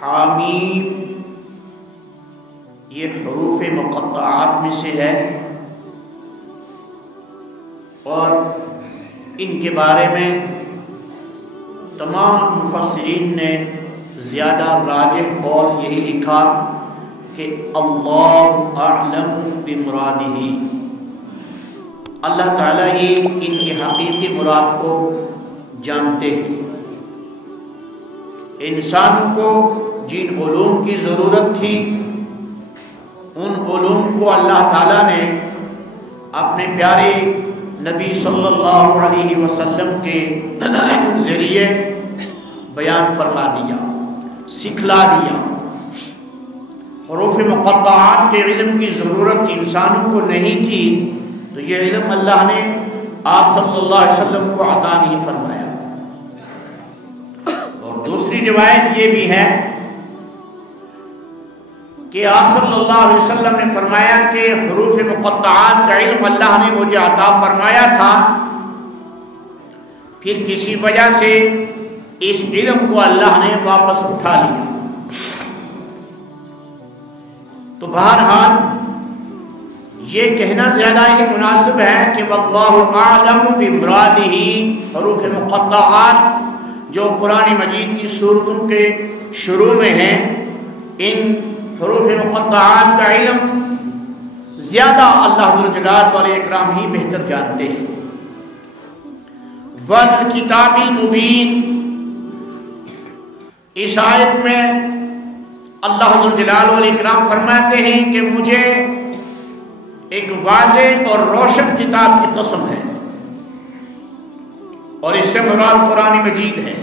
حامیم یہ حروف مقطعات میں سے ہے، اور ان کے بارے میں تمام مفسرین نے زیادہ راجح قول یہی لکھا کہ اللہ اعلم بمرادہ، اللہ تعالیٰ ہی ان کی حقیقی مراد کو جانتے ہیں۔ انسان کو جن علوم کی ضرورت تھی ان علوم کو اللہ تعالیٰ نے اپنے پیارے نبی صلی اللہ علیہ وسلم کے ذریعے بیان فرما دیا، سکھلا دیا۔ حروف مقطعات کے علم کی ضرورت انسانوں کو نہیں تھی، تو یہ علم اللہ نے آپ صلی اللہ علیہ وسلم کو عطا نہیں فرمایا۔ اور دوسری روایت یہ بھی ہے کہ آپ صلی اللہ علیہ وسلم نے فرمایا کہ حروف مقطعات کا علم اللہ نے مجھے عطا فرمایا تھا، پھر کسی وجہ سے اس علم کو اللہ نے واپس اٹھا لیا۔ تو بہرحال یہ کہنا زیادہ ہی مناسب ہے کہ واللہ اعلم بمرادہ، حروف مقطعات جو قرآن مجید کی سورتوں کے شروع میں ہیں، ان حروف مقطعات کا علم زیادہ اللہ ذوالجلال والاکرام ہی بہتر جانتے ہیں۔ والکتاب المبین، اس آیت میں اللہ ذوالجلال والاکرام فرماتے ہیں کہ مجھے ایک واضح اور روشن کتاب کی قسم ہے، اور اس سے مراد قرآن مجید ہے،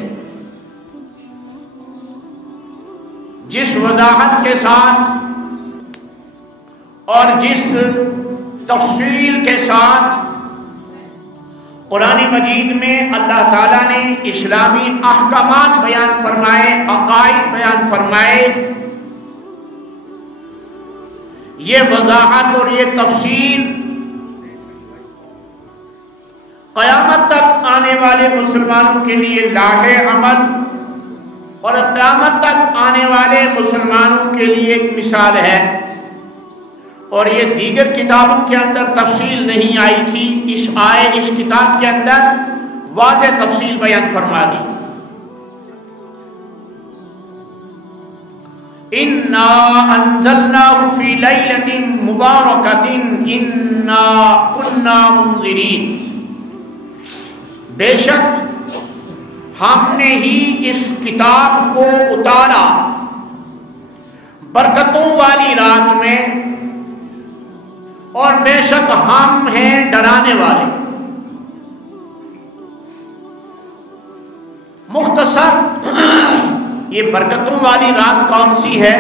جس وضاحت کے ساتھ اور جس تفصیل کے ساتھ قرآن مجید میں اللہ تعالیٰ نے اسلامی احکامات بیان فرمائے، عقائد بیان فرمائے، یہ وضاحت اور یہ تفصیل قیامت تک آنے والے مسلمانوں کے لیے لاہ عمل اور قیامت تک آنے والے مسلمانوں کے لیے ایک مثال ہے، اور یہ دیگر کتابوں کے اندر تفصیل نہیں آئی تھی، اس کتاب کے اندر واضح تفصیل بیان فرما دی۔ اِنَّا أَنزَلْنَاهُ فِي لَيْلَةٍ مُبَارَكَةٍ إِنَّا كُنَّا مُنذِرِينَ، بے شک ہم نے ہی اس کتاب کو اتارا برکتوں والی رات میں، اور بے شک ہم ہیں ڈرانے والے۔ مختصر یہ برکتوں والی رات کون سی ہے؟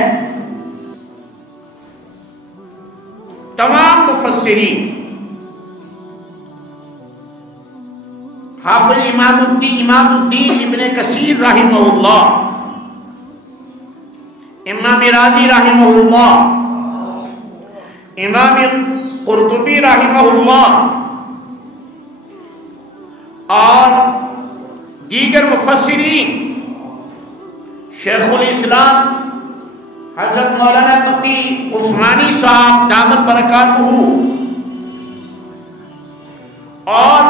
تمام مفسرین، حافظ امام الدین ابن کثیر رحمہ اللہ، امام رازی رحمہ اللہ، امام قرطبی رحمہ اللہ اور دیگر مفسرین، شیخ الاسلام حضرت مولانا تقی عثمانی صاحب دامت برکاتہ، اور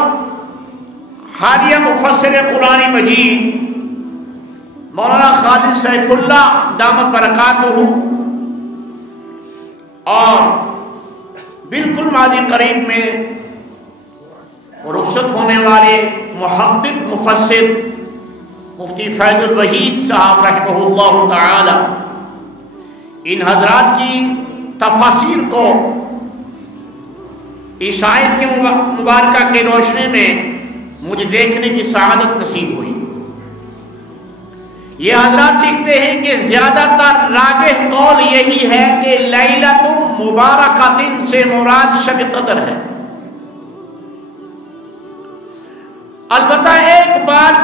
حالیہ مفسر قرآن مجید مولانا خالد سیف اللہ دامت برکاتہ، اور بالکل ماضی قریب میں رخصت ہونے والے محقق مفسر مفتی فیض الوحید صاحب رحمہ اللہ تعالی، ان حضرات کی تفاسیر کو اس آیت کے مبارکہ کے روشنی میں مجھے دیکھنے کی سعادت نصیب ہوئی۔ یہ حضرات لکھتے ہیں کہ زیادہ تر راجح قول یہی ہے کہ لیلۃ مبارکۃ سے مراد شب قدر ہے۔ البتہ ایک بات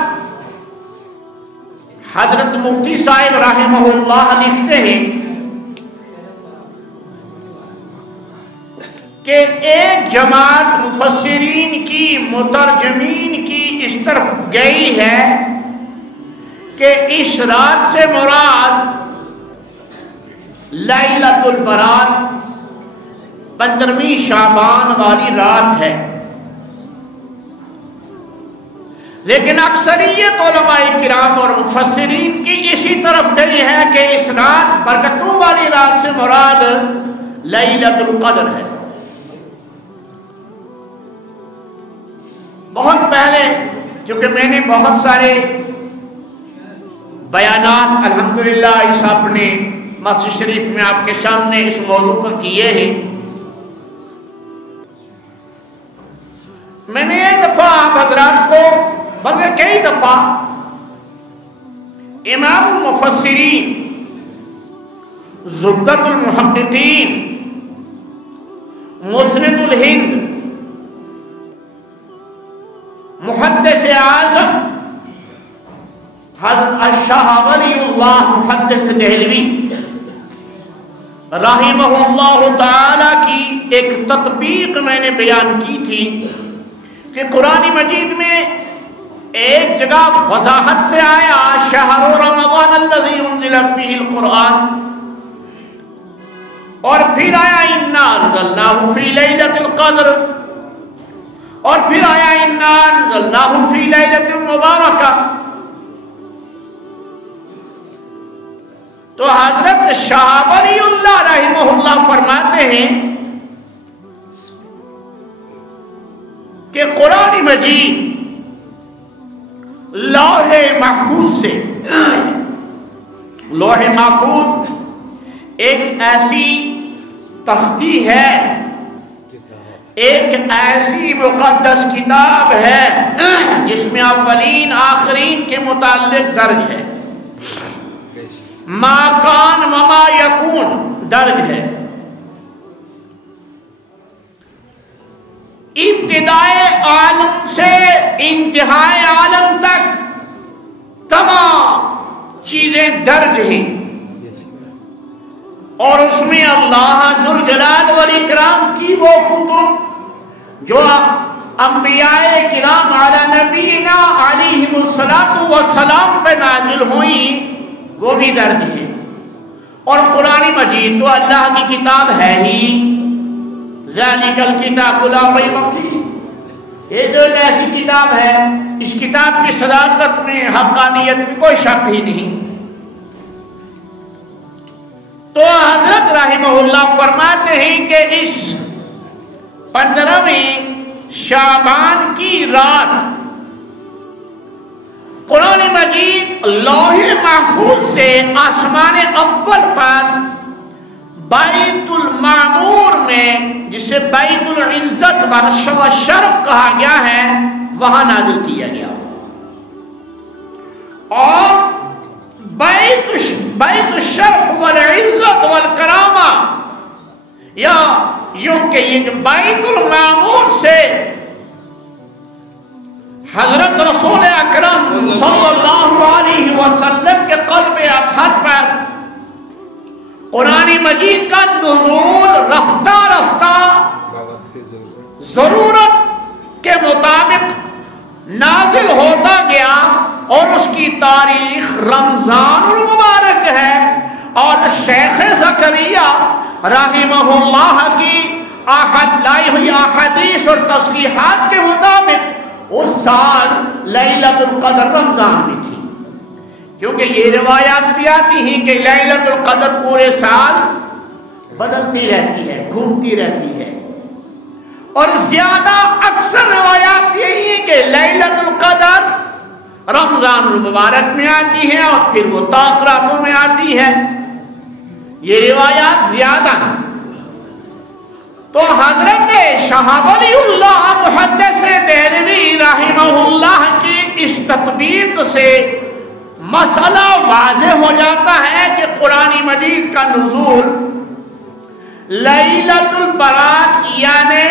حضرت مفتی صاحب رحمہ اللہ لکھتے ہیں کہ ایک جماعت مفسرین کی مترجمین کی اس طرف گئی ہے کہ اس رات سے مراد لیلۃ البرات 15ویں شعبان والی رات ہے، لیکن اکثریت علماء کرام اور مفسرین کی اسی طرف گئی ہے کہ اس رات برکتوں والی رات سے مراد لیلۃ القدر ہے۔ بہت پہلے کیونکہ میں نے بہت سارے بیانات الحمدللہ اس اپنے مسجد شریف میں آپ کے سامنے اس موضوع پر کیے ہیں، میں نے ایک دفعہ آپ حضرات کو بلکہ کئی دفعہ امام المفسرین زبدۃ المحققین مسند الہند محدث اعظم حضرت الشاہ ولی اللہ محدث دہلوی رحمہ اللہ تعالی کی ایک تطبیق میں نے بیان کی تھی کہ قرآن مجید میں ایک جگہ وضاحت سے آیا شہر رمضان الذی انزل فیہ القرآن، اور پھر آیا انا انزلناہ فی لیلۃ القدر، اور پھر آیا انا انزلناہ فی لیلۃ مبارکہ۔ تو حضرت شاہ ولی اللہ رحمہ اللہ فرماتے ہیں کہ قرآن مجید لوح محفوظ سے، لوح محفوظ ایک ایسی تختی ہے، ایک ایسی مقدس کتاب ہے جس میں اولین آخرین کے متعلق درج ہے، ما کان وما یکون درج ہے، ابتدائے عالم سے انتہائے عالم تک تمام چیزیں درج ہیں، اور اس میں اللہ ذوالجلال والاکرام کی وہ کتب جو انبیاء کرام علی نبینا علیہ السلام پہ نازل ہوئیں وہ بھی درج ہیں، اور قرآن مجید تو اللہ کی کتاب ہے ہی، ذالک الکتاب لا ریب فیہ، یہ جو ایک ایسی کتاب ہے اس کتاب کی صداقت میں حقانیت میں کوئی شک ہی نہیں۔ تو حضرت رحمہ اللہ فرماتے ہیں کہ اس 15ویں شعبان کی رات قرآن مجید لوح محفوظ سے آسمان اول پر بیت المعمور میں، جسے بیت العزت و شرف کہا گیا ہے، وہاں نازل کیا گیا، اور بیت الشرف والعزت والکرامہ، یا یوں کہ یہ بیت المعمور سے حضرت رسول اکرم صلی اللہ علیہ وسلم کے قلب اطہر پر قرآن مجید کا نزول رفتہ رفتہ ضرورت کے مطابق نازل ہوتا گیا، اور اس کی تاریخ رمضان المبارک ہے، اور شیخ زکریا رحمہ اللہ کی لائی ہوئی احادیث اور تصریحات کے مطابق اس سال لیلۃ القدر رمضان میں تھی، کیونکہ یہ روایات بھی آتی ہیں کہ لیلۃ القدر پورے سال بدلتی رہتی ہے، گھومتی رہتی ہے، اور زیادہ اکثر روایات یہی ہیں کہ لیلۃ القدر رمضان المبارک میں آتی ہے اور پھر وہ تاخراتوں میں آتی ہے، یہ روایات زیادہ ہیں۔ تو حضرت شاہ ولی اللہ محدث دہلوی رحمہ اللہ کی اس تطبیق سے مسئلہ واضح ہو جاتا ہے کہ قرآن مجید کا نزول لیلۃ البرات یعنی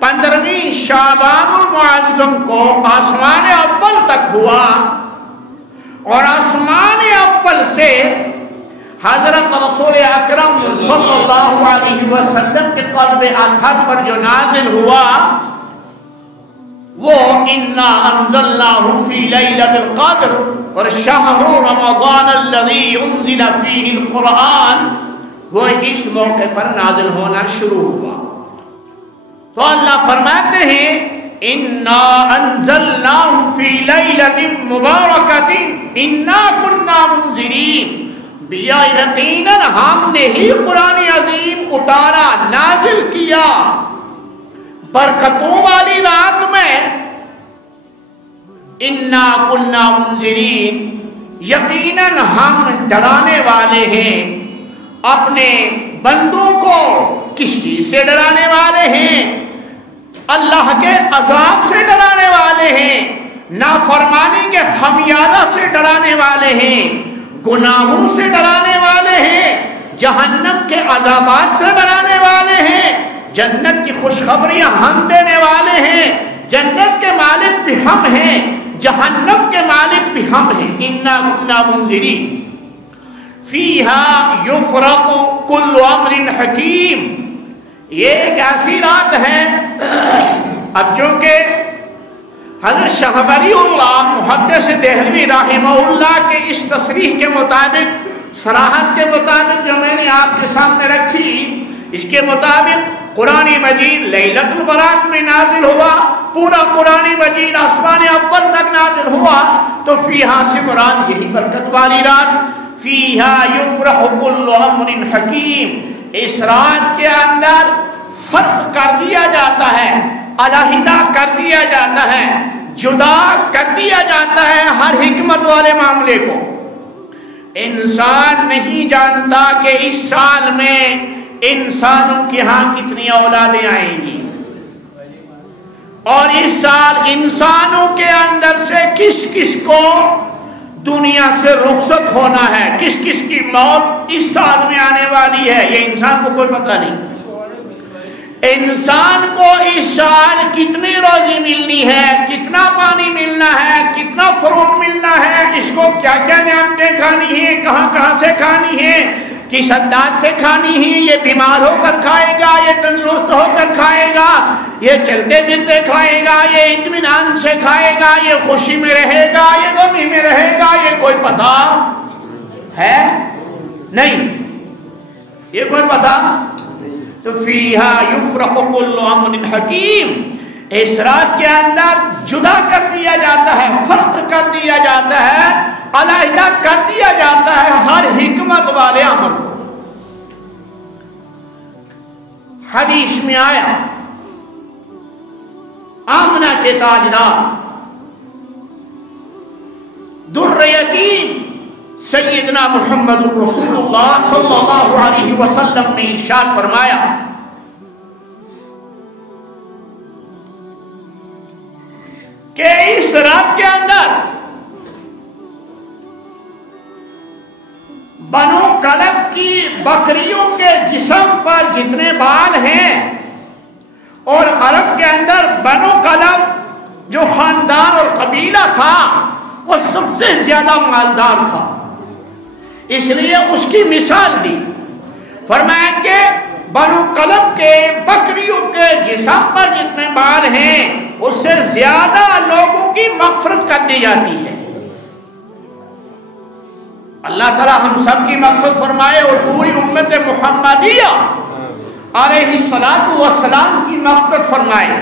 15ویں شعبان المعظم کو آسمان اول تک ہوا، اور آسمان اول سے حضرت رسول اکرم صلی اللہ علیہ وسلم کے قلب اطہر پر جو نازل ہوا وہ انا انزلناہ فی لیلۃ القدر اور شہر رمضان الذی انزل فیہ القرآن وہ اس موقع پر نازل ہونا شروع ہوا۔ تو اللہ فرماتے ہیں اِنَّا أَنزَلْنَاهُ فِي لَيْلَةٍ مُبَارَكَةٍ إِنَّا كُنَّا مُنذِرِينَ، بیا یقیناً ہم نے ہی قرآن عظیم اتارا، نازل کیا برکتوں والی رات میں۔ اِنَّا كُنَّا مُنذِرِينَ، یقیناً ہم ڈرانے والے ہیں، اپنے بندوں کو کس چیز سے ڈرانے والے ہیں؟ اللہ کے عذاب سے ڈرانے والے ہیں، نافرمانی کے خمیازہ سے ڈرانے والے ہیں، گناہوں سے ڈرانے والے ہیں، جہنم کے عذابات سے ڈرانے والے ہیں، جنت کی خوشخبریاں ہم دینے والے ہیں، جنت کے مالک بھی ہم ہیں، جہنم کے مالک بھی ہم ہیں۔ اِنَّا كُنَّا مُنذِرِينَ فِيهَا يُفْرَقُ كُلُّ أَمْرٍ حَكِيمٍ، یہ ایک ایسی رات ہے۔ اب چونکہ حضرت شاہ ولی اللہ محدث دہلوی رحمہ اللہ کے اس تصریح کے مطابق، صراحت کے مطابق جو میں نے آپ کے سامنے رکھی، اس کے مطابق قرآن مجید لیلۃ البراۃ میں نازل ہوا، پورا قرآن مجید آسمان اول تک نازل ہوا، تو فیہا سے مراد یہی برکت والی رات، فیہا یفرح کل امر حکیم، اس رات کے اندر فرق کر دیا جاتا ہے، علیحدہ کر دیا جاتا ہے، جدا کر دیا جاتا ہے ہر حکمت والے معاملے کو۔ انسان نہیں جانتا کہ اس سال میں انسانوں کے ہاں کتنی اولادیں آئیں گی، اور اس سال انسانوں کے اندر سے کس کس کو دنیا سے رخصت ہونا ہے، کس کس کی موت اس سال میں آنے والی ہے، یہ انسان کو کوئی پتہ نہیں۔ انسان کو اس سال کتنی روزی ملنی ہے، کتنا پانی ملنا ہے، کتنا فروٹ ملنا ہے، اس کو کیا کیا نعمتیں کھانی ہیں، کہاں کہاں سے کھانی ہیں، کس انداز سے کھانی ہے، یہ بیمار ہو کر کھائے گا، یہ تندرست ہو کر کھائے گا، یہ چلتے پھرتے کھائے گا، یہ اطمینان سے کھائے گا، یہ خوشی میں رہے گا، یہ غمی میں رہے گا، یہ کوئی پتہ ہے نہیں، یہ کوئی پتہ۔ تو فیہا یفرق کل امر حکیم، اس رات کے اندر جدا کر دیا جاتا ہے، فرق کر دیا جاتا ہے، علیحدہ کر دیا جاتا ہے ہر حکمت والے امر کو۔ حدیث میں آیا آمنہ کے تاجدار در یتیم سیدنا محمد رسول اللہ صلی اللہ علیہ وسلم نے ارشاد فرمایا کہ اس رات کے اندر بنو کلب کی بکریوں کے جسم پر جتنے بال ہیں، اور عرب کے اندر بنو کلب جو خاندان اور قبیلہ تھا وہ سب سے زیادہ مالدار تھا، اس لیے اس کی مثال دی، فرمایا کہ بنو کلب کے بکریوں کے جسم پر جتنے بال ہیں اس سے زیادہ لوگوں کی مغفرت کر دی جاتی ہے۔ اللہ تعالی ہم سب کی مغفرت فرمائے اور پوری امت محمدیہ علیہ السلام کی مغفرت فرمائے،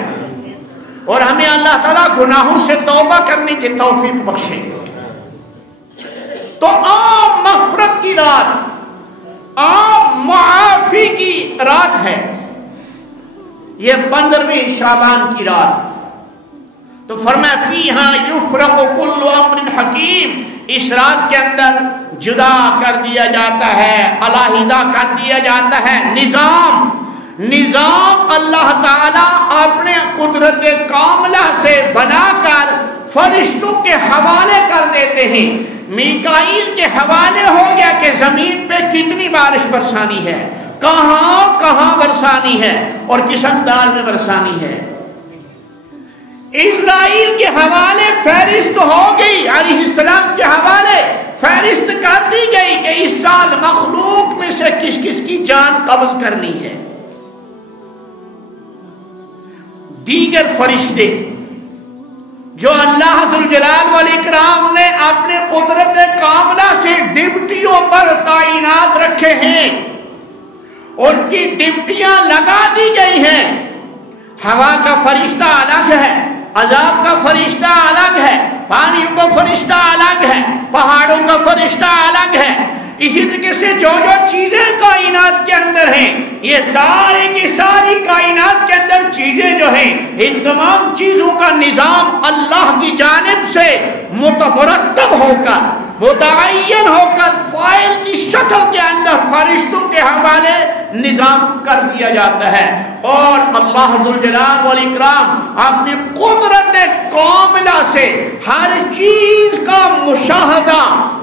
اور ہمیں اللہ تعالیٰ گناہوں سے توبہ کرنے کی توفیق بخشے۔ تو عام مغفرت کی رات، عام معافی کی رات ہے یہ 15ویں شعبان کی رات۔ تو فرمایا فیہا یفرق کل امر حکیم، اس رات کے اندر جدا کر دیا جاتا ہے، علیحدہ کر دیا جاتا ہے نظام اللہ تعالیٰ اپنے قدرت کاملہ سے بنا کر فرشتوں کے حوالے کر دیتے ہیں۔ میکائیل کے حوالے ہو گیا کہ زمین پہ کتنی بارش برسانی ہے، کہاں کہاں برسانی ہے اور کس انداز میں برسانی ہے۔ اسرائیل کے حوالے فہرست ہو گئی، علیہ السلام کے حوالے فہرست کر دی گئی کہ اس سال مخلوق میں سے کس کس کی جان قبض کرنی ہے۔ دیگر فرشتے جو اللہ ذوالجلال والاکرام نے اپنے قدرت کاملہ سے ڈیوٹیوں پر تعینات رکھے ہیں، ان کی ڈیوٹیاں لگا دی گئی ہیں. ہوا کا فرشتہ الگ ہے، عذاب کا فرشتہ الگ ہے، پانیوں کا فرشتہ الگ ہے، پہاڑوں کا فرشتہ الگ ہے. اسی طریقے سے جو جو چیزیں کائنات کے اندر ہیں، یہ سارے کی ساری کائنات کے اندر چیزیں جو ہیں، ان تمام چیزوں کا نظام اللہ کی جانب سے مترتب ہو کر، متعین ہو کر، فائل کی شکل کے اندر فرشتوں کے حوالے نظام کر دیا جاتا ہے. اور اللہ ذوالجلال والاکرام اپنی قدرت کاملہ سے ہر چیز کا مشاہدہ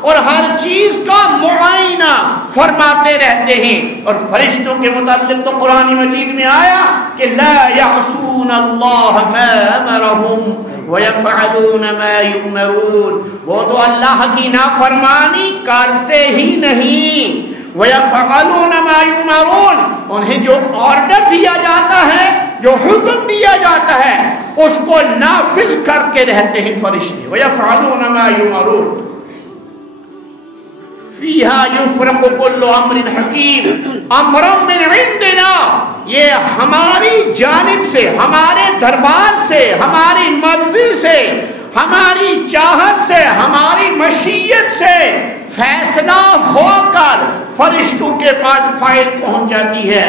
اور ہر چیز کا معائنہ فرماتے رہتے ہیں. اور فرشتوں کے متعلق تو قرآن مجید میں آیا کہ لا یعصون اللہ ما امرہم وَيَفْعَلُونَ مَا يُؤْمَرُونَ، وہ تو اللہ کی نافرمانی کرتے ہی نہیں. وَيَفْعَلُونَ مَا يُؤْمَرُونَ، انہیں جو آرڈر دیا جاتا ہے، جو حکم دیا جاتا ہے، اس کو نافذ کر کے رہتے ہیں فرشتے. وَيَفْعَلُونَ مَا يُؤْمَرُونَ فِيهَا يُفْرَقُ كُلُّ أَمْرٍ حَكِيمٍ أَمْرًا مِّنْ عِنْدِنَا، یہ ہماری جانب سے، ہمارے دربار سے، ہماری مرضی سے، ہماری چاہت سے، ہماری مشیت سے فیصلہ ہو کر فرشتوں کے پاس فائل پہنچ جاتی ہے.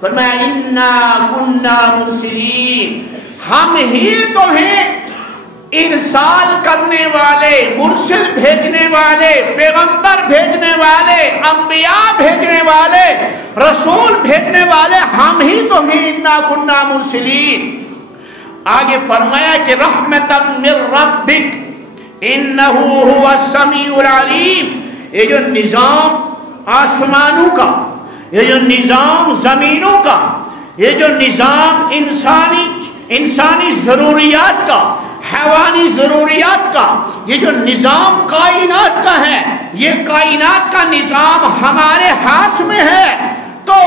فرمایا اِنَّا كُنَّا مُرْسِلِينَ، ہم ہی تمہیں ارسال کرنے والے، مرسل بھیجنے والے، پیغمبر بھیجنے والے، انبیاء بھیجنے والے، رسول بھیجنے والے ہم ہی تو ہیں. اِنَّا كُنَّا مُرْسِلِينَ. آگے فرمایا کہ رحمتاً من ربک انہ هو السمیع العلیم. یہ جو نظام آسمانوں کا، یہ جو نظام زمینوں کا، یہ جو نظام انسانی ضروریات کا، حیوانی ضروریات کا، یہ جو نظام کائنات کا ہے، یہ کائنات کا نظام ہمارے ہاتھ میں ہے. تو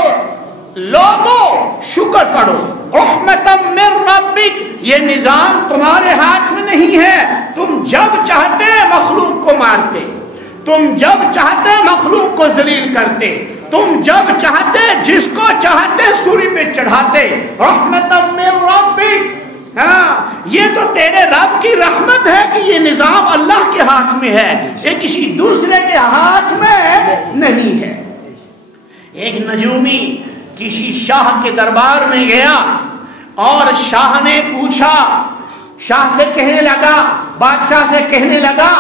لوگوں شکر پڑھو، رحمتاً من ربک، یہ نظام تمہارے ہاتھ میں نہیں ہے. تم جب چاہتے مخلوق کو مارتے، تم جب چاہتے مخلوق کو ذلیل کرتے، تم جب چاہتے جس کو چاہتے سولی پہ چڑھاتے. رحمتاً من ربک، ہاں یہ تو تیرے رب کی رحمت ہے کہ یہ نظام اللہ کے ہاتھ میں ہے، یہ کسی دوسرے کے ہاتھ میں نہیں ہے. ایک نجومی کسی شاہ کے دربار میں گیا اور شاہ نے پوچھا، شاہ سے کہنے لگا، بادشاہ سے کہنے لگا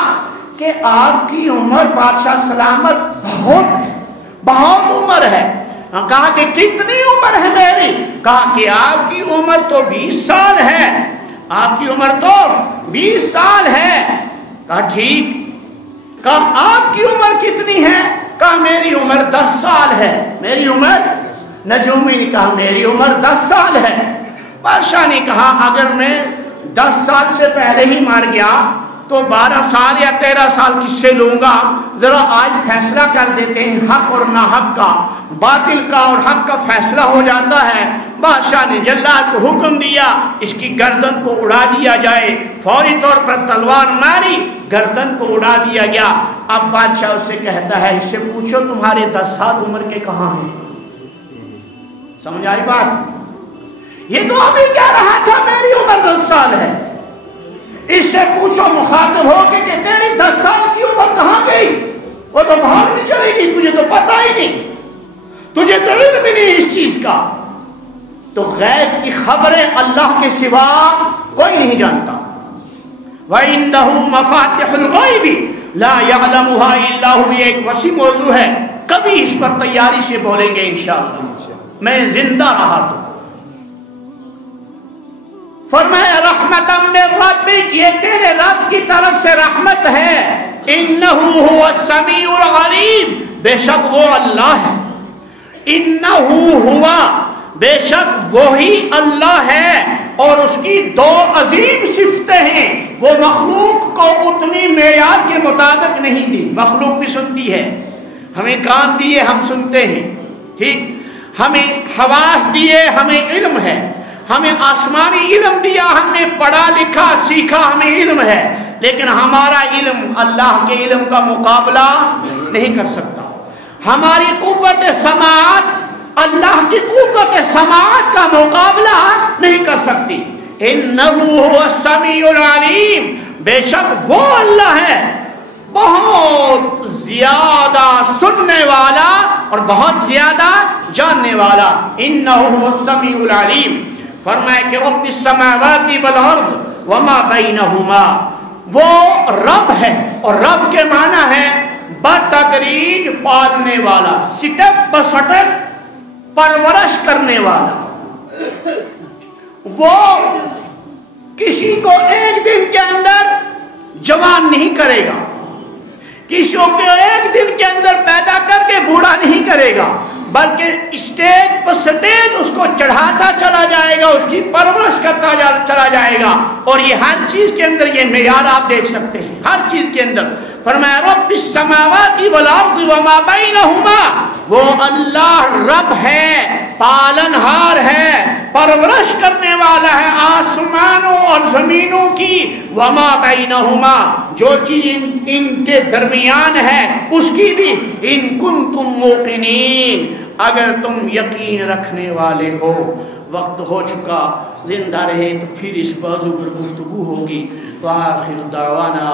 کہ آپ کی عمر بادشاہ سلامت بہت ہے، بہت عمر ہے. کہا کہ کتنی عمر ہے میری؟ کہا کہ آپ کی عمر تو 20 سال ہے، آپ کی عمر تو 20 سال ہے. کہا ٹھیک. کہا آپ کی عمر کتنی ہے؟ کہا میری عمر 10 سال ہے. میری عمر، نجومی نے کہا میری عمر 10 سال ہے. بادشاہ نے کہا اگر میں 10 سال سے پہلے ہی مر گیا تو 12 سال یا 13 سال کس سے لوں گا؟ ذرا آج فیصلہ کر دیتے ہیں، حق اور ناحق کا، باطل کا اور حق کا فیصلہ ہو جاتا ہے. بادشاہ نے جلاد کو حکم دیا اس کی گردن کو اڑا دیا جائے. فوری طور پر تلوار ماری، گردن کو اڑا دیا گیا. اب بادشاہ اس سے کہتا ہے اس سے پوچھو تمہارے 10 سال عمر کے کہاں ہیں؟ سمجھ آئی بات؟ یہ تو ابھی کہہ رہا تھا میری عمر 10 سال ہے. اس سے پوچھو مخاطب ہو کہ تیری 10 سال کی عمر کہاں گئی؟ وہ تو باہر نہیں چلے گی، تجھے تو پتہ ہی نہیں، تجھے تو علم ہی نہیں اس چیز کا. تو غیب کی خبریں اللہ کے سوا کوئی نہیں جانتا. وَإِنَّهُ مَفَاتِحُ الْغَيْبِ لَا يَعْلَمُهَا إِلَّا هُوَ. یہ ایک وسیع موضوع ہے، کبھی اس پر تیاری سے بولیں گے انشاءاللہ، میں زندہ رہا تو. فرمایا رحمتاً من ربک، یہ تیرے رب کی طرف سے رحمت ہے. انہ هو السمیع العلیم، بے شک وہ اللہ ہے. انہ ہوا، بے شک وہی اللہ ہے. اور اس کی 2 عظیم صفتیں ہیں. وہ مخلوق کو اتنی معیار کے مطابق نہیں دی. مخلوق بھی سنتی ہے، ہمیں کان دیے ہم سنتے ہیں، ٹھیک، ہمیں حواس دیے ہمیں علم ہے، ہمیں آسمانی علم دیا، ہم نے پڑھا لکھا سیکھا، ہمیں علم ہے. لیکن ہمارا علم اللہ کے علم کا مقابلہ نہیں کر سکتا. ہماری قوت سماعت اللہ کی قوت سماعت کا مقابلہ نہیں کر سکتی. انہ هو السمیع العلیم، بے شک وہ اللہ ہے بہت زیادہ سننے والا اور بہت زیادہ جاننے والا. انہ هو السمیع العلیم. فرمایا کہ رب السماوات والارض وما بینہما، وہ رب ہے، اور رب کے معنی ہے بتدریج پالنے والا، سٹپ بسٹپ پرورش کرنے والا. وہ کسی کو ایک دن کے اندر جوان نہیں کرے گا، کسی کو ایک دن کے اندر پیدا کر کے بوڑھا نہیں کرے گا، بلکہ اسٹیج پر سٹیج اس کو چڑھاتا چلا جائے گا، اس کی پرورش کرتا چلا جائے گا. اور یہ ہر چیز کے اندر یہ معیار آپ دیکھ سکتے ہیں، ہر چیز کے اندر. فرمایا رب السماوات والارض وما بینہما، وہ اللہ رب ہے، پالنہار ہے، پرورش کرنے والا ہے آسمانوں اور زمینوں کی. وما بینہما، جو چیز ان کے درمیان ہے اس کی بھی. ان کنتم موقنین، اگر تم یقین رکھنے والے ہو. وقت ہو چکا، زندہ رہے تو پھر اس موضوع پر گفتگو ہوگی. وآخر دعوانا